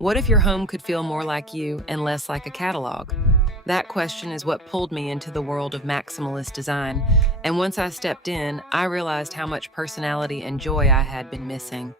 What if your home could feel more like you and less like a catalog? That question is what pulled me into the world of maximalist design, and once I stepped in, I realized how much personality and joy I had been missing.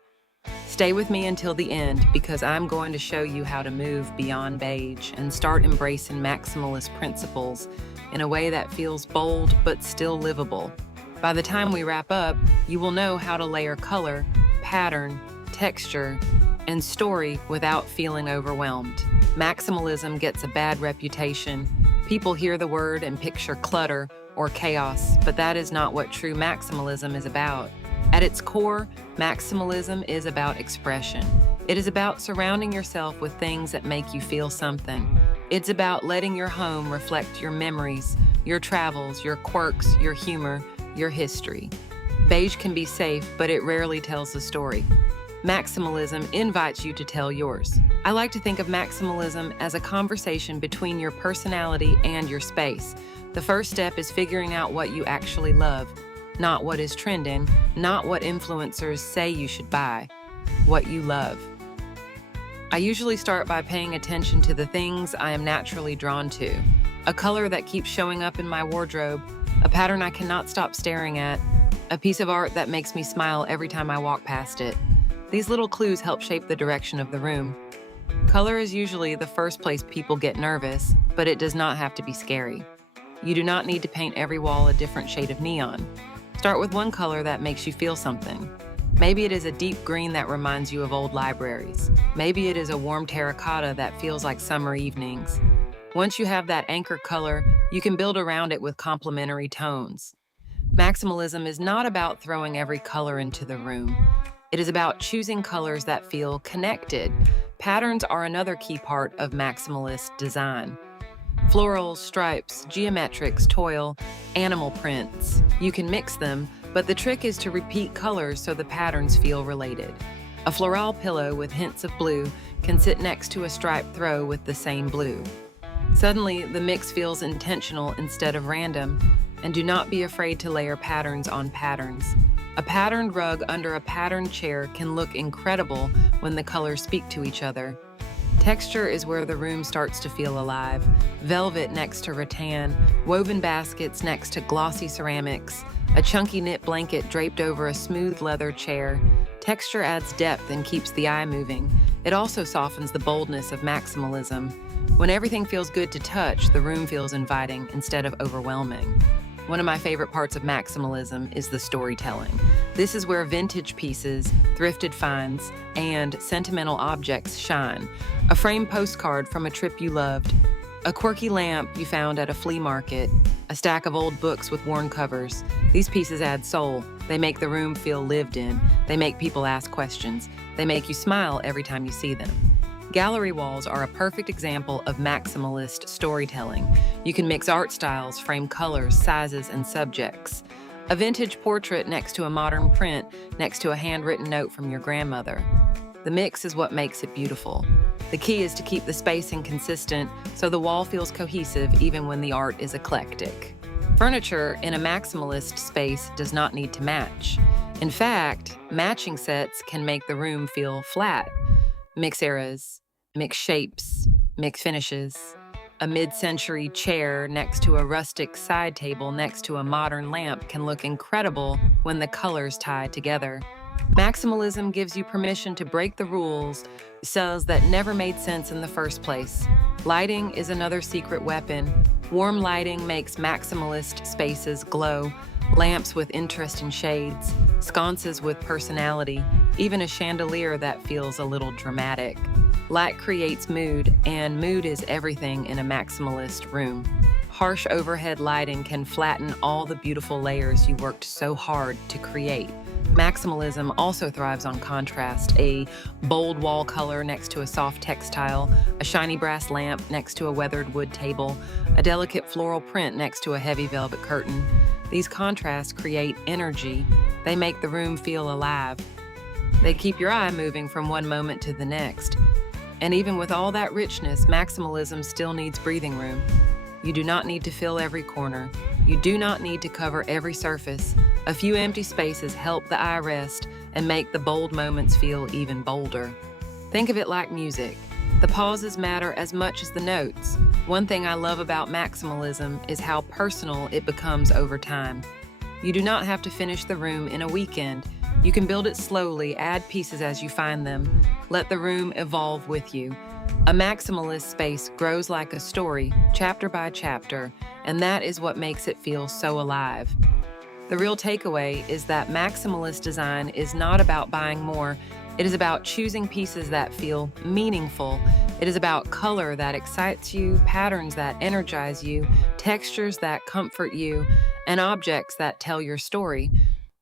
Stay with me until the end because I'm going to show you how to move beyond beige and start embracing maximalist principles in a way that feels bold but still livable. By the time we wrap up, you will know how to layer color, pattern, texture, and story without feeling overwhelmed. Maximalism gets a bad reputation. People hear the word and picture clutter or chaos, but that is not what true maximalism is about. At its core, maximalism is about expression. It is about surrounding yourself with things that make you feel something. It's about letting your home reflect your memories, your travels, your quirks, your humor, your history. Beige can be safe, but it rarely tells the story. Maximalism invites you to tell yours. I like to think of maximalism as a conversation between your personality and your space. The first step is figuring out what you actually love, not what is trending, not what influencers say you should buy, what you love. I usually start by paying attention to the things I am naturally drawn to. A color that keeps showing up in my wardrobe, a pattern I cannot stop staring at, a piece of art that makes me smile every time I walk past it. These little clues help shape the direction of the room. Color is usually the first place people get nervous, but it does not have to be scary. You do not need to paint every wall a different shade of neon. Start with one color that makes you feel something. Maybe it is a deep green that reminds you of old libraries. Maybe it is a warm terracotta that feels like summer evenings. Once you have that anchor color, you can build around it with complementary tones. Maximalism is not about throwing every color into the room. It is about choosing colors that feel connected. Patterns are another key part of maximalist design. Florals, stripes, geometrics, toil, animal prints. You can mix them, but the trick is to repeat colors so the patterns feel related. A floral pillow with hints of blue can sit next to a striped throw with the same blue. Suddenly, the mix feels intentional instead of random, and do not be afraid to layer patterns on patterns. A patterned rug under a patterned chair can look incredible when the colors speak to each other. Texture is where the room starts to feel alive. Velvet next to rattan, woven baskets next to glossy ceramics, a chunky knit blanket draped over a smooth leather chair. Texture adds depth and keeps the eye moving. It also softens the boldness of maximalism. When everything feels good to touch, the room feels inviting instead of overwhelming. One of my favorite parts of maximalism is the storytelling. This is where vintage pieces, thrifted finds, and sentimental objects shine. A framed postcard from a trip you loved, a quirky lamp you found at a flea market, a stack of old books with worn covers. These pieces add soul. They make the room feel lived in. They make people ask questions. They make you smile every time you see them. Gallery walls are a perfect example of maximalist storytelling. You can mix art styles, frame colors, sizes, and subjects. A vintage portrait next to a modern print, next to a handwritten note from your grandmother. The mix is what makes it beautiful. The key is to keep the spacing consistent so the wall feels cohesive even when the art is eclectic. Furniture in a maximalist space does not need to match. In fact, matching sets can make the room feel flat. Mix eras, mix shapes, mix finishes. A mid-century chair next to a rustic side table next to a modern lamp can look incredible when the colors tie together. Maximalism gives you permission to break the rules, cells that never made sense in the first place. Lighting is another secret weapon. Warm lighting makes maximalist spaces glow. Lamps with interesting shades, sconces with personality, even a chandelier that feels a little dramatic. Light creates mood, and mood is everything in a maximalist room. Harsh overhead lighting can flatten all the beautiful layers you worked so hard to create. Maximalism also thrives on contrast. A bold wall color next to a soft textile, a shiny brass lamp next to a weathered wood table, a delicate floral print next to a heavy velvet curtain. These contrasts create energy. They make the room feel alive. They keep your eye moving from one moment to the next. And even with all that richness, maximalism still needs breathing room. You do not need to fill every corner. You do not need to cover every surface. A few empty spaces help the eye rest and make the bold moments feel even bolder. Think of it like music. The pauses matter as much as the notes. One thing I love about maximalism is how personal it becomes over time. You do not have to finish the room in a weekend. You can build it slowly, add pieces as you find them. Let the room evolve with you. A maximalist space grows like a story, chapter by chapter, and that is what makes it feel so alive. The real takeaway is that maximalist design is not about buying more. It is about choosing pieces that feel meaningful. It is about color that excites you, patterns that energize you, textures that comfort you, and objects that tell your story.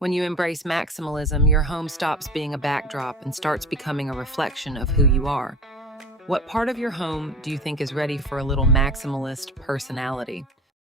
When you embrace maximalism, your home stops being a backdrop and starts becoming a reflection of who you are. What part of your home do you think is ready for a little maximalist personality?